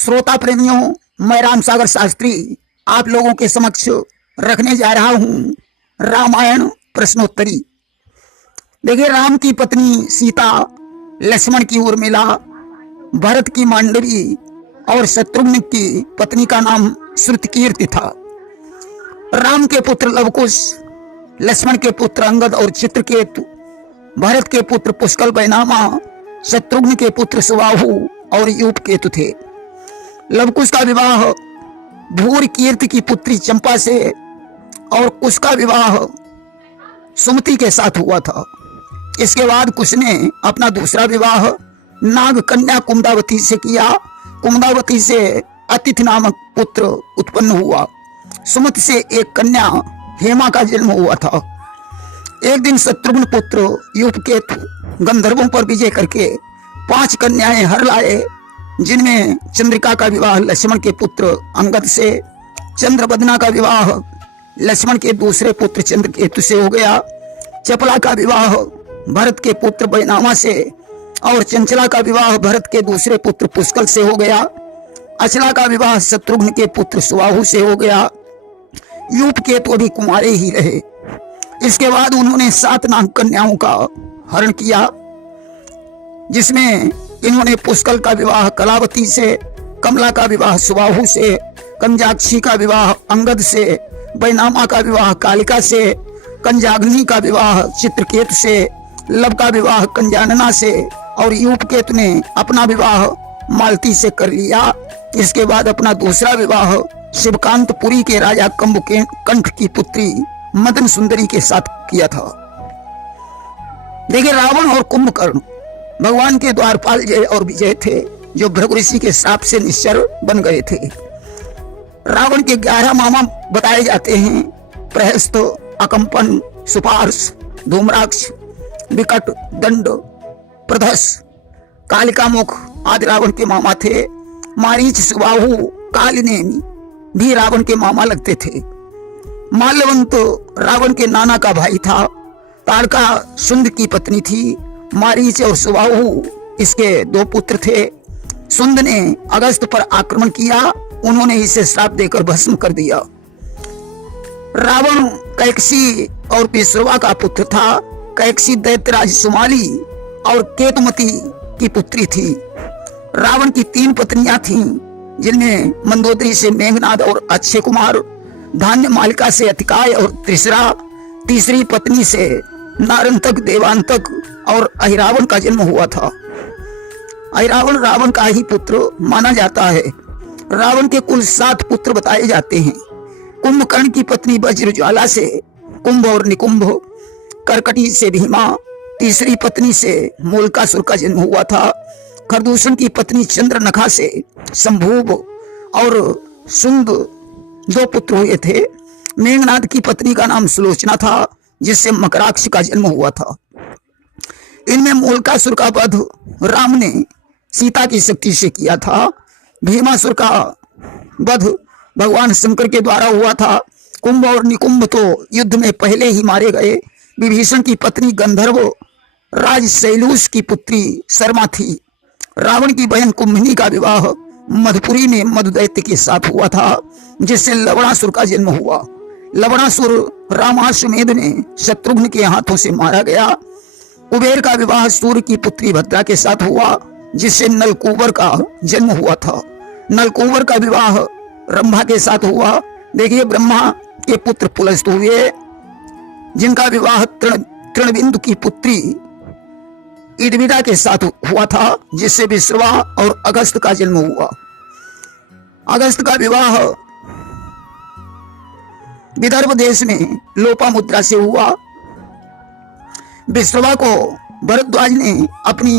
श्रोता प्रेमियों, मैं राम सागर शास्त्री आप लोगों के समक्ष रखने जा रहा हूं रामायण प्रश्नोत्तरी। देखिए, राम की पत्नी सीता, लक्ष्मण की उर्मिला, भरत की मांडवी और शत्रुघ्न की पत्नी का नाम श्रुतकीर्ति था। राम के पुत्र लवकुश, लक्ष्मण के पुत्र अंगद और चित्रकेतु, भरत के पुत्र पुष्कल बैनामा, शत्रुघ्न के पुत्र सुबाहु और यूपकेतु थे। लवकुश का विवाह भूर कीर्ति की पुत्री चंपा से और कुश का विवाह सुमति के साथ हुआ था। इसके बाद कुश ने अपना दूसरा विवाह नाग कन्या कुमुदावती से किया। कुमुदावती से अतिथि नामक पुत्र उत्पन्न हुआ। सुमति से एक कन्या हेमा का जन्म हुआ था। एक दिन शत्रुघ्न पुत्र यूपकेतु गंधर्वों पर विजय करके 5 कन्याएं हर लाए, जिनमें चंद्रिका का विवाह लक्ष्मण के पुत्र अंगद से, चंद्रबदना का विवाह लक्ष्मण के दूसरे पुत्र चंद्रकेतु से हो गया, चपला का विवाह भरत के पुत्र बैनामा से और चंचला का विवाह भरत के दूसरे पुत्र पुष्कल से हो गया, अचला का विवाह शत्रुघ्न के पुत्र सुबाहु से हो गया। यूपकेतु अभी कुमारे ही रहे। इसके बाद उन्होंने 7 नाग कन्याओं का हरण किया, जिसमें इन्होंने पुष्कल का विवाह कलावती से, कमला का विवाह सुबाहु से, कंजाक्षी का विवाह अंगद से, बैनामा का विवाह कालिका से, कंजाग्नि का विवाह चित्रकेतु से, लव का विवाह कंजानना से और यूपकेतु ने अपना विवाह मालती से कर लिया। इसके बाद अपना दूसरा विवाह शिवकांतपुरी के राजा कंठ की पुत्री मदन सुंदरी के साथ किया था। देखिए, रावण और कुंभकर्ण भगवान के द्वारपाल जय और विजय थे, जो भृगु ऋषि के श्राप से निश्चर बन गए थे। रावण के 11 मामा बताए जाते हैं। प्रहस्त, अकंपन, सुपार्श, धूम्राक्ष, विकट, दंड, प्रधस, कालिकामुख आदि रावण के मामा थे। मारीच, सुबाहु, कालिनेमी भी रावण के मामा लगते थे। माल्यवंत रावण के नाना का भाई था। तारका सुंद की पत्नी थी। मारीच और सुबाहु इसके 2 पुत्र थे। सुंद ने अगस्त पर आक्रमण किया। उन्होंने इसे श्राप देकर भस्म कर दिया। रावण कैकसी और पिश्रवा का पुत्र था। कैकसी दैत्यराज सुमाली और केतुमती की पुत्री थी। रावण की 3 पत्नियां थीं, जिनमें मंदोदरी से मेघनाद और अक्षय कुमार, धान्य मालिका से अतिकाय और त्रिसरा, तीसरी पत्नी से नारंतक, देवांतक और अहिरावण का जन्म हुआ था। अहिरावण रावण का ही पुत्र माना जाता है। रावण के कुल 7 पुत्र बताए जाते हैं। कुंभकर्ण की पत्नी वज्रज्वाला से कुंभ और निकुंभ, करकटी से भीमा, तीसरी पत्नी से मोलकासुर का जन्म हुआ था। खरदूषण की पत्नी चंद्रनखा से संभूव और सुंद 2 पुत्र हुए थे। मेघनाद की पत्नी का नाम सुलोचना था, जिससे मकराक्ष का जन्म हुआ था। इनमें मोलकासुर का वध राम ने सीता की शक्ति से किया था। भीमासुर का वध भगवान शंकर के द्वारा हुआ था। कुंभ और निकुंभ तो युद्ध में पहले ही मारे गए। विभीषण की पत्नी गंधर्व राज शैलूष की पुत्री शर्मा थी। रावण की बहन कुंभिनी का विवाह मधुपुरी में मधुदैत्य के साथ हुआ था, जिससे लवणासुर का जन्म हुआ। लवणासुर रामाश्वमेध में शत्रुघ्न के हाथों से मारा गया। कुबेर का विवाह सूर्य की पुत्री भद्रा के साथ हुआ, जिससे नलकूबर का जन्म हुआ था। नलकूबर का विवाह ब्रह्मा के साथ हुआ। देखिए, ब्रह्मा के पुत्र पुलस्त हुए, जिनका विवाह तृणबिंदु की पुत्री इडविदा के साथ हुआ था, जिससे विश्रवा और अगस्त का जन्म हुआ। अगस्त का विवाह विदर्भ देश में लोपामुद्रा से हुआ। विश्रवा को भरद्वाज ने अपनी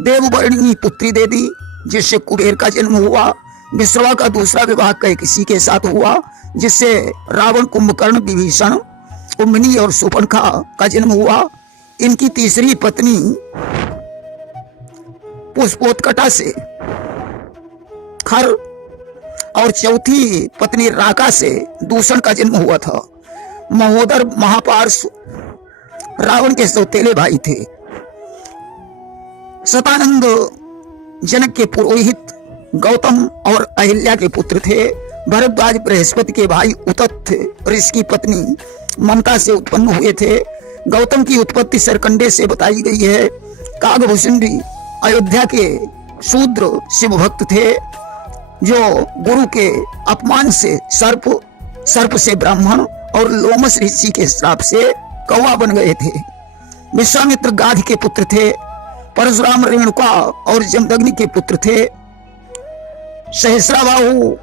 देववर्णिनी पुत्री दे दी, जिससे कुबेर का जन्म हुआ। विश्रवा का दूसरा विवाह कैकसी के साथ हुआ, जिससे रावण, कुंभकर्ण, विभीषण, कुंभिनी और शूर्पणखा का जन्म हुआ। इनकी तीसरी पत्नी पुष्पोत्कटा से खर और चौथी पत्नी राका से दूषण का जन्म हुआ था। महोदर, महापार्श रावण के सौतेले भाई थे। सतानंद जनक के पुरोहित गौतम और अहिल्या के पुत्र थे। भरद्वाज बृहस्पति के भाई उतत थे और इसकी पत्नी ममता से उत्पन्न हुए थे। गौतम की उत्पत्ति सरकंडे से बताई गई है। कागभूषण भी अयोध्या के शूद्र शिव भक्त थे, जो गुरु के अपमान से सर्प से ब्राह्मण और लोमस ऋषि के श्राप से कौवा बन गए थे। विश्वामित्र गाध के पुत्र थे। परशुराम रेणुका और जमदग्नि के पुत्र थे। सहस्राबाहु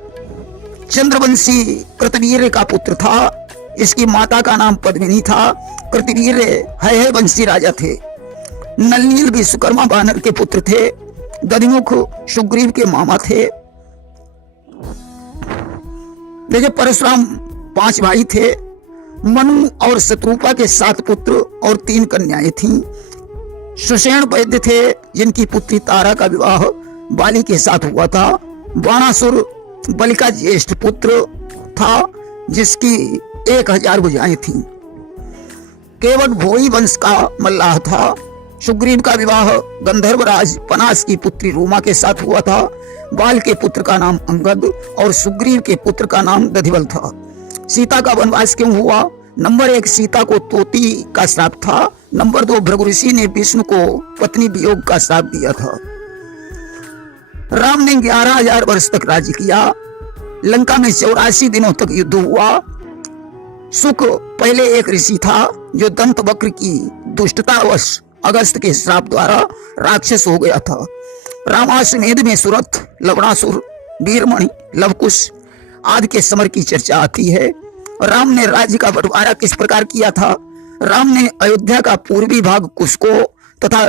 चंद्रवंशी कृतवीर्य का पुत्र था। इसकी माता का नाम पद्मिनी था। कृतवीर्य है वंशी राजा थे। नलनील विश्वकर्मा बानर के पुत्र थे। दधिमुख सुग्रीव के मामा थे। देखिए, परशुराम 5 भाई थे। मनु और शत्रुपा के 7 पुत्र और 3 कन्याएं थीं। सुषेण वैद्य थे, जिनकी पुत्री तारा का विवाह बाली के साथ हुआ था। बाणासुर बलि का ज्येष्ठ पुत्र था, जिसकी 1000 भुजाएं थीं। केवट भोई वंश का मल्लाह था। सुग्रीव का विवाह गंधर्वराज पनास की पुत्री रूमा के साथ हुआ था। बाल के पुत्र का नाम अंगद और सुग्रीव के पुत्र का नाम दधिवल था। सीता का वनवास क्यों हुआ? नंबर 1, सीता को तोती का श्राप था। नंबर 2, भृगु ऋषि ने विष्णु को पत्नी वियोग का श्राप दिया था। राम ने 11,000 वर्ष तक राज्य किया। लंका में 84 दिनों तक युद्ध हुआ। सुक पहले एक ऋषि था, जो दंत वक्र की दुष्टतावश अगस्त के श्राप द्वारा राक्षस हो गया था। रामाश्वमेध में सुरथ, लवणासुर, वीरमणि, लवकुश आदि के समर की चर्चा आती है। राम ने राज्य का बंटवारा किस प्रकार किया था? राम ने अयोध्या का पूर्वी भाग कुश को तथा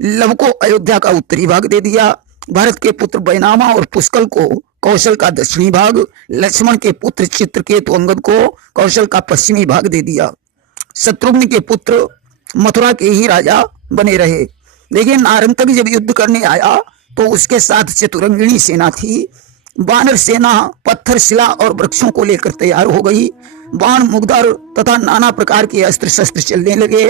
लव को अयोध्या का उत्तरी भाग दे दिया। भरत के पुत्र बैनामा और पुष्कल को कौशल का दक्षिणी भाग, लक्ष्मण के पुत्र चित्रकेतु अंगद को कौशल का पश्चिमी भाग दे दिया। शत्रुघ्न के पुत्र मथुरा के ही राजा बने रहे। लेकिन नारंतक जब युद्ध करने आया तो उसके साथ चतुरंगिणी सेना थी। वानर सेना पत्थर, शिला और वृक्षों को लेकर तैयार हो गई। बाण, मुगदर तथा नाना प्रकार के अस्त्र शस्त्र चलने लगे।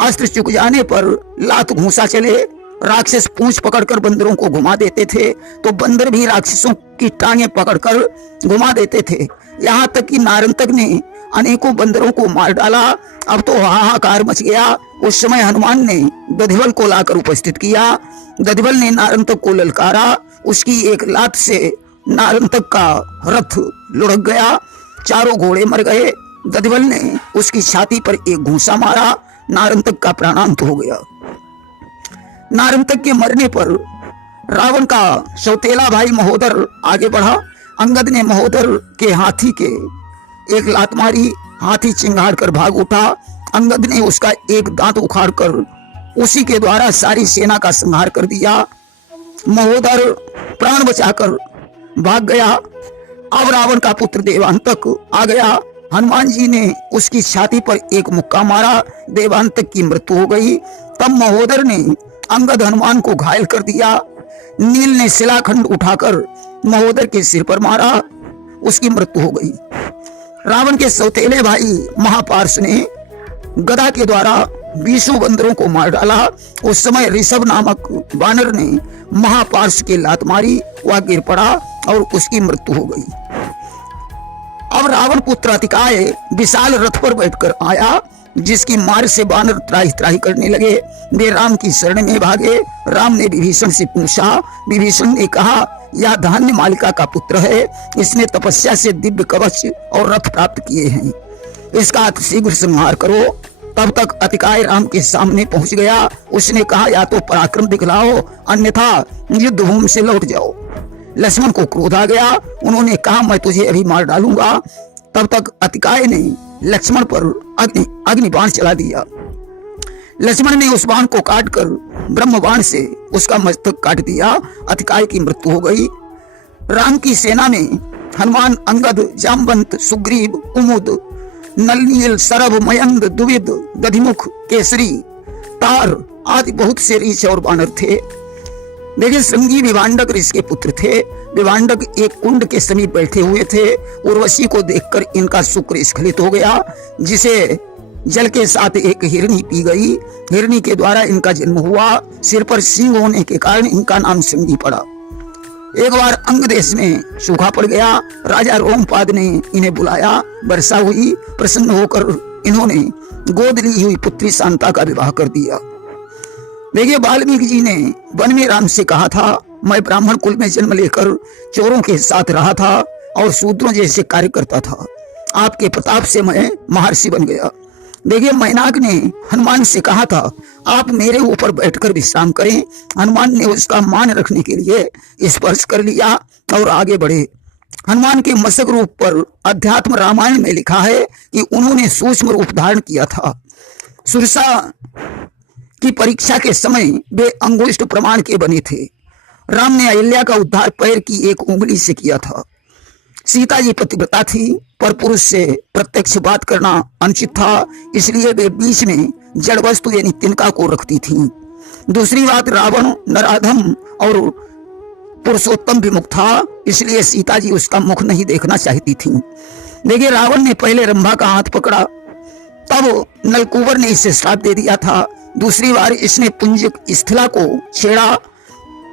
अस्त्र चुक जाने पर लात घूंसा चले। राक्षस पूंछ पकड़कर बंदरों को घुमा देते थे, तो बंदर भी राक्षसों की टांगें पकड़कर घुमा देते थे। यहाँ तक कि नारंतक ने अनेकों बंदरों को मार डाला। अब तो हाहाकार मच गया। उस समय हनुमान ने दधिवल को लाकर उपस्थित किया। दधिवल ने नारंतक को ललकारा। उसकी एक लात से नारंतक का रथ लुढ़क गया। चारों घोड़े मर गए। दधिवल ने उसकी छाती पर एक घूंसा मारा। नारंतक का प्राणांत हो गया। नारंतक के मरने पर रावण का सौतेला भाई महोदर आगे बढ़ा। अंगद ने महोदर के हाथी के एक लात मारी। हाथी चिंगाड़ कर भाग उठा। अंगद ने उसका एक दांत उखाड़कर उसी के द्वारा सारी सेना का संहार कर दिया। महोदर प्राण बचाकर भाग गया। अब रावण का पुत्र देवांतक आ गया। हनुमान जी ने उसकी छाती पर एक मुक्का मारा। देवांतक की मृत्यु हो गई। तब महोदर ने अंगद हनुमान को घायल कर दिया। नील ने शिलाखंड उठाकर महोदर के सिर पर मारा। उसकी मृत्यु हो गई। रावण के सौतेले भाई महापार्श ने गदा के द्वारा 20 बंदरों को मार डाला। उस समय ऋषभ नामक वानर ने महापार्श के लात मारी। वह गिर पड़ा और उसकी मृत्यु हो गई। अब रावण पुत्र अतिकाय विशाल रथ पर बैठकर आया, जिसकी मार से वानर त्राही त्राही करने लगे। वे राम की शरण में भागे। राम ने विभीषण से पूछा। विभीषण ने कहा, यह धान्य मालिका का पुत्र है। इसने तपस्या से दिव्य कवच और रथ प्राप्त किए हैं। इसका शीघ्र संहार करो। तब तक अतिकाय राम के सामने पहुंच गया। उसने कहा, या तो पराक्रम दिखलाओ, अन्यथा युद्ध भूमि से लौट जाओ। लक्ष्मण को क्रोध आ गया। उन्होंने कहा, मैं तुझे अभी मार डालूंगा। तब तक अतिकाय ने लक्ष्मण पर अग्नि बाण चला दिया। लक्ष्मण ने उस बाण को काटकर ब्रह्म बाण से उसका मस्तक काट दिया। अतिकाय की मृत्यु हो गई। राम की सेना में हनुमान, अंगद, जामवंत, सुग्रीव, कुमुद, नलनील, सरभ, मयंद, द्विविद, दधिमुख, केसरी, तार आदि बहुत से ऋषि और वानर थे। देखिए, श्रृंगी विभांडक ऋषि के पुत्र थे। विभांडक एक कुंड के समीप बैठे हुए थे। उर्वशी को देखकर इनका शुक्र स्खलित हो गया, जिसे जल के साथ एक हिरनी पी गई। हिरनी के द्वारा इनका जन्म हुआ। सिर पर सींग होने के कारण इनका नाम श्रृंगी पड़ा। एक बार अंग देश में सूखा पड़ गया। राजा रोमपाद ने इन्हें बुलाया, वर्षा हुई। प्रसन्न होकर इन्होंने गोद ली हुई पुत्री शांता का विवाह कर दिया। देखिए, वाल्मीकि जी ने वन में राम से कहा था, मैं ब्राह्मण कुल में जन्म लेकर चोरों के साथ रहा था और शूद्रों जैसे कार्य करता था। आपके प्रताप से मैं महर्षि बन गया। देखिए, मैनाक ने हनुमान से कहा था, आप मेरे ऊपर बैठकर विश्राम करें। हनुमान ने उसका मान रखने के लिए स्पर्श कर लिया और आगे बढ़े। हनुमान के मशक रूप पर अध्यात्म रामायण में लिखा है कि उन्होंने सूक्ष्म रूप धारण किया था। सुरसा की परीक्षा के समय वे अंगुष्ठ प्रमाण के बने थे। राम ने अहिल्या का उद्धार पैर की एक उंगली से किया था। सीता जी पतिव्रता थी, पर पुरुष से प्रत्यक्ष बात करना अनुचित था, इसलिए वे बीच में जड़ वस्तु यानी तिनका को रखती थीं। दूसरी बात, रावण नराधम और पुरुषोत्तम विमुख था, इसलिए सीता जी उसका मुख नहीं देखना चाहती थीं। देखिए, रावण ने पहले रंभा का हाथ पकड़ा, तब नलकूबर ने इसे श्राप दे दिया था। दूसरी बार इसने पुंजिक स्थिला को छेड़ा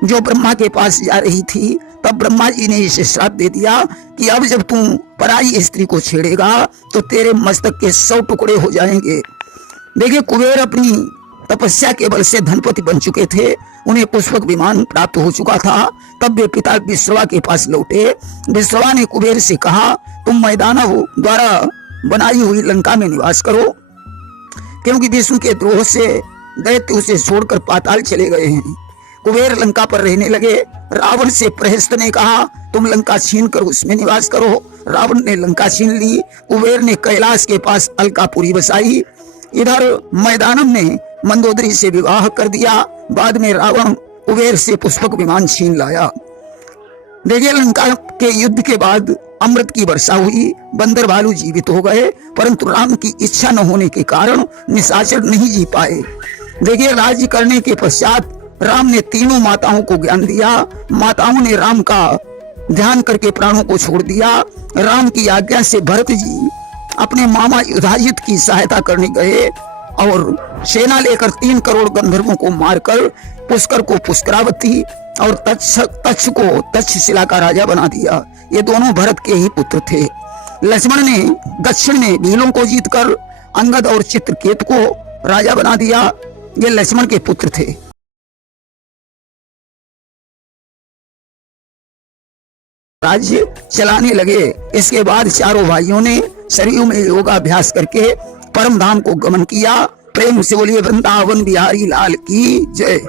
जो ब्रह्मा के पास जा रही थी, तब ब्रह्मा जी ने इसे श्राप दे दिया कि अब जब तू पराई स्त्री को छेड़ेगा तो तेरे मस्तक के 100 टुकड़े हो जाएंगे। देखिए, कुबेर अपनी तपस्या के बल से धनपति बन चुके थे, उन्हें पुष्पक विमान प्राप्त हो चुका था। तब वे पिता विश्रवा के पास लौटे। विश्रवा ने कुबेर से कहा, तुम मैदानव द्वारा बनाई हुई लंका में निवास करो, क्योंकि विष्णु के द्रोह से दैत्य उसे छोड़कर पाताल चले गए हैं। कुबेर लंका पर रहने लगे। रावण से प्रहस्त ने कहा, तुम लंका छीन कर उसमें निवास करो। रावण ने लंका छीन ली। कुबेर ने कैलाश के पास अलकापुरी बसाई। इधर मैदानव ने मंदोदरी से विवाह कर दिया। बाद में रावण कुबेर से पुष्पक विमान छीन लाया। देखिए, लंका के युद्ध के बाद अमृत की वर्षा हुई, बंदर भालू जीवित हो गए, परंतु राम की इच्छा न होने के कारण निशाचर नहीं जी पाए। देखिए, राज्य करने के पश्चात राम ने तीनों माताओं को ज्ञान दिया। माताओं ने राम का ध्यान करके प्राणों को छोड़ दिया। राम की आज्ञा से भरत जी अपने मामा युधाजित की सहायता करने गए और सेना लेकर 3 करोड़ गंधर्वों को मारकर पुष्कर को पुष्करावती और तक्ष को तक्षशिला का राजा बना दिया। ये दोनों भरत के ही पुत्र थे। लक्ष्मण ने दक्षिण में भीलों को जीतकर अंगद और चित्रकेतु को राजा बना दिया। ये लक्ष्मण के पुत्र थे। राज्य चलाने लगे। इसके बाद चारों भाइयों ने सरयू में योगाभ्यास करके परम धाम को गमन किया। प्रेम से बोलिए वृंदावन बिहारी लाल की जय।